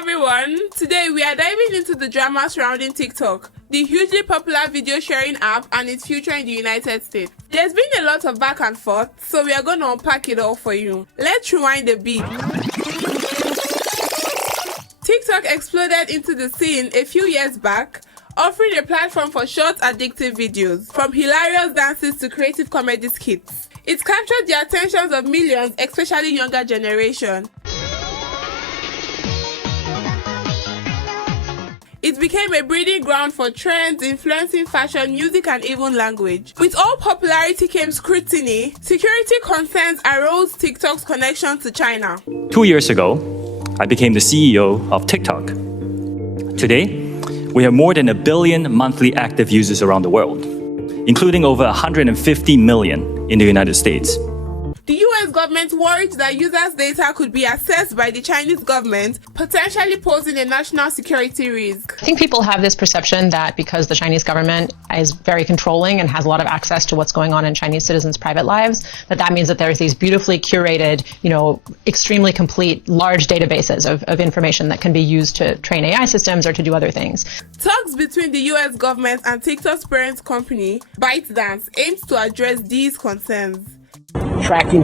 everyone, today we are diving into the drama surrounding TikTok, the hugely popular video sharing app and its future in the United States. There's been a lot of back and forth, so we are going to unpack it all for you. Let's rewind a bit. TikTok exploded into the scene a few years back, offering a platform for short, addictive videos, from hilarious dances to creative comedy skits. It captured the attentions of millions, especially younger generation. It became a breeding ground for trends influencing fashion, music, and even language. With all popularity came scrutiny. Security concerns arose TikTok's connection to China. 2 years ago, I became the CEO of TikTok. Today, we have more than 1 billion monthly active users around the world, including over 150 million in the United States. The US government worried that users' data could be accessed by the Chinese government, potentially posing a national security risk. I think people have this perception that because the Chinese government is very controlling and has a lot of access to what's going on in Chinese citizens' private lives, that means that there's these beautifully curated, extremely complete, large databases of information that can be used to train AI systems or to do other things. Talks between the US government and TikTok's parent company, ByteDance, aims to address these concerns. Tracking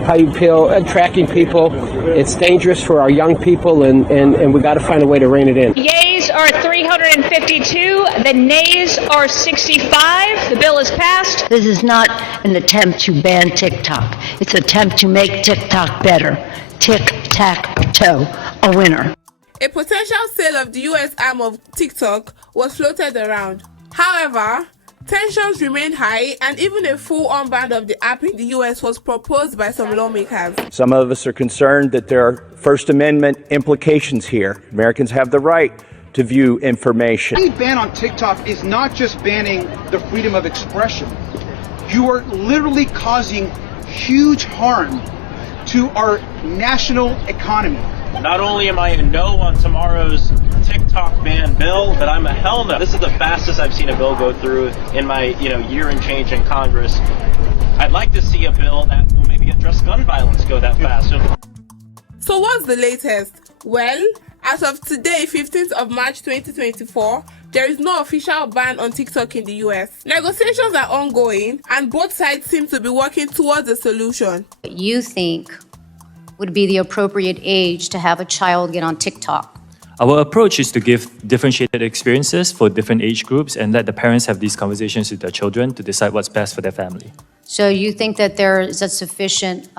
people, it's dangerous for our young people, and we got to find a way to rein it in. Yeas are 352, the nays are 65. The bill is passed. This is not an attempt to ban TikTok. It's an attempt to make TikTok better. Tic-tac-toe, a winner. A potential sale of the US arm of TikTok was floated around. However, tensions remain high, and even a full unban of the app in the US was proposed by some lawmakers. Some of us are concerned that there are First Amendment implications here. Americans have the right to view information. Any ban on TikTok is not just banning the freedom of expression. You are literally causing huge harm to our national economy. Not only am I a no on tomorrow's TikTok ban bill, but I'm a hell no. This is the fastest I've seen a bill go through in my, year and change in Congress. I'd like to see a bill that will maybe address gun violence go that fast. So what's the latest? Well, as of today, 15th of March 2024, there is no official ban on TikTok in the US. Negotiations are ongoing, and both sides seem to be working towards a solution. You think would be the appropriate age to have a child get on TikTok? Our approach is to give differentiated experiences for different age groups and let the parents have these conversations with their children to decide what's best for their family. So you think that there is a sufficient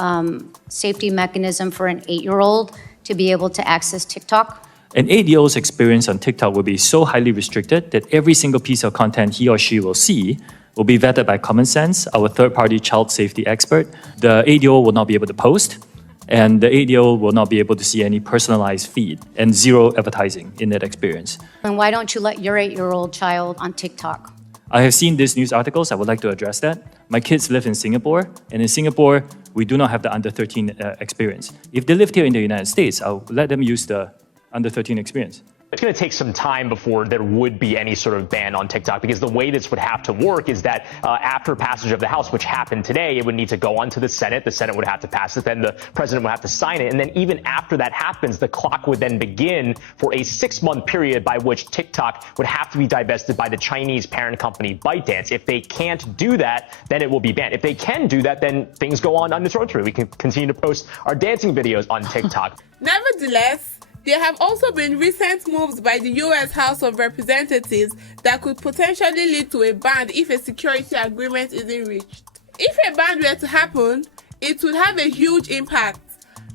safety mechanism for an 8-year-old to be able to access TikTok? An 8-year-old's experience on TikTok will be so highly restricted that every single piece of content he or she will see will be vetted by Common Sense, our third-party child safety expert. The 8-year-old will not be able to post, and the 8-year-old will not be able to see any personalized feed and zero advertising in that experience. And why don't you let your 8-year-old child on TikTok? I have seen these news articles. I would like to address that. My kids live in Singapore, and in Singapore, we do not have the under 13 experience. If they lived here in the United States, I'll let them use the under 13 experience. It's going to take some time before there would be any sort of ban on TikTok, because the way this would have to work is that after passage of the House, which happened today, it would need to go on to the Senate. The Senate would have to pass it. Then the president would have to sign it. And then even after that happens, the clock would then begin for a 6-month period by which TikTok would have to be divested by the Chinese parent company ByteDance. If they can't do that, then it will be banned. If they can do that, then things go on uninterrupted. We can continue to post our dancing videos on TikTok. Nevertheless, there have also been recent moves by the US House of Representatives that could potentially lead to a ban if a security agreement isn't reached. If a ban were to happen, it would have a huge impact.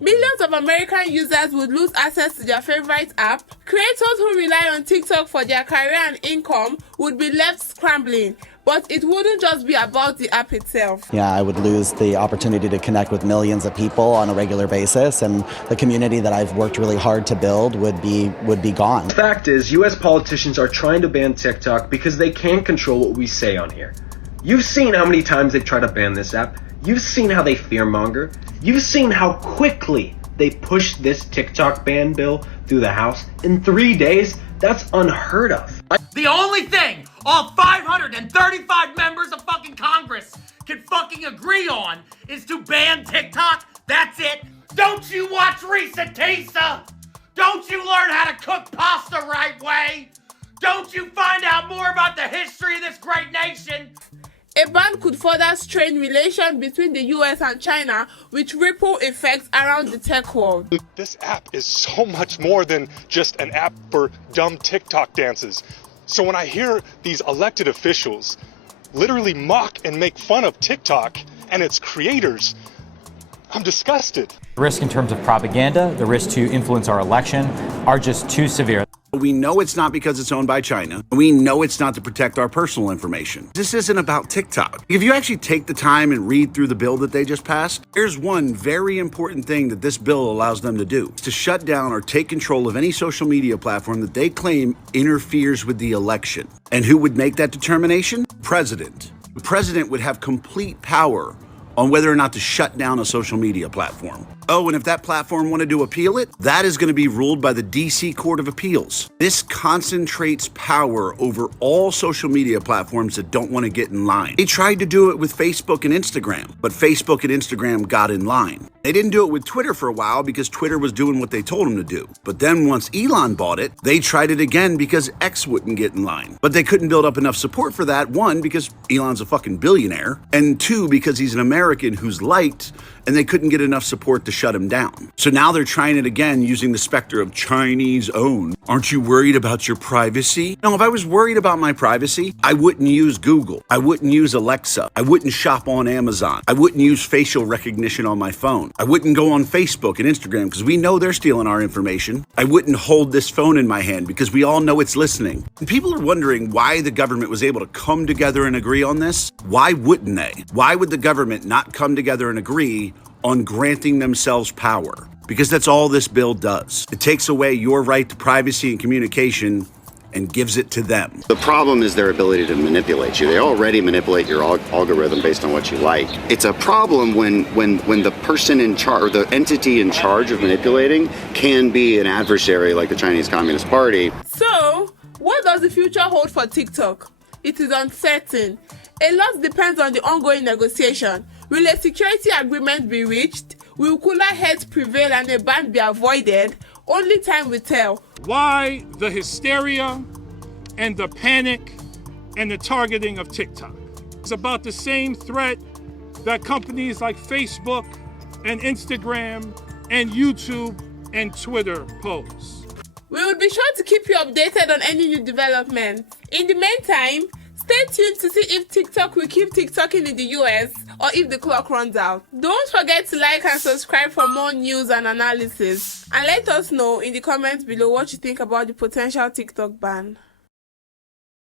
Millions of American users would lose access to their favorite app. Creators who rely on TikTok for their career and income would be left scrambling. But it wouldn't just be about the app itself. Yeah, I would lose the opportunity to connect with millions of people on a regular basis, and the community that I've worked really hard to build would be gone. The fact is, US politicians are trying to ban TikTok because they can't control what we say on here. You've seen how many times they've tried to ban this app. You've seen how they fearmonger. You've seen how quickly they pushed this TikTok ban bill through the House. In 3 days, that's unheard of. The only thing all 535 members of fucking Congress can fucking agree on is to ban TikTok. That's it. Don't you watch Risa Tisa? Don't you learn how to cook pasta right way? Don't you find out more about the history of this great nation? A ban could further strain relations between the US and China, with ripple effects around the tech world. This app is so much more than just an app for dumb TikTok dances. So when I hear these elected officials literally mock and make fun of TikTok and its creators, I'm disgusted. The risk in terms of propaganda, the risk to influence our election are just too severe. We know it's not because it's owned by China. We know it's not to protect our personal information. This isn't about TikTok. If you actually take the time and read through the bill that they just passed, there's one very important thing that this bill allows them to do. It's to shut down or take control of any social media platform that they claim interferes with the election. And who would make that determination? President. The president would have complete power on whether or not to shut down a social media platform. Oh, and if that platform wanted to appeal it, that is going to be ruled by the DC Court of Appeals. This concentrates power over all social media platforms that don't want to get in line. They tried to do it with Facebook and Instagram, but Facebook and Instagram got in line. They didn't do it with Twitter for a while because Twitter was doing what they told them to do. But then once Elon bought it, they tried it again because X wouldn't get in line. But they couldn't build up enough support for that, one, because Elon's a fucking billionaire, and two, because he's an American who's liked, and they couldn't get enough support to shut him down. So now they're trying it again using the specter of Chinese own. Aren't you worried about your privacy? No, if I was worried about my privacy, I wouldn't use Google. I wouldn't use Alexa. I wouldn't shop on Amazon. I wouldn't use facial recognition on my phone. I wouldn't go on Facebook and Instagram because we know they're stealing our information. I wouldn't hold this phone in my hand because we all know it's listening. And people are wondering why the government was able to come together and agree on this. Why wouldn't they? Why would the government not come together and agree on granting themselves power? Because that's all this bill does. It takes away your right to privacy and communication and gives it to them. The problem is their ability to manipulate you. They already manipulate your algorithm based on what you like. It's a problem when the person in charge, or the entity in charge of manipulating, can be an adversary like the Chinese Communist Party. So, what does the future hold for TikTok? It is uncertain. A lot depends on the ongoing negotiation. Will a security agreement be reached? Will cooler heads prevail and a ban be avoided? Only time will tell. Why the hysteria and the panic and the targeting of TikTok? It's about the same threat that companies like Facebook and Instagram and YouTube and Twitter pose. We will be sure to keep you updated on any new developments. In the meantime, stay tuned to see if TikTok will keep TikToking in the US or if the clock runs out. Don't forget to like and subscribe for more news and analysis. And let us know in the comments below what you think about the potential TikTok ban.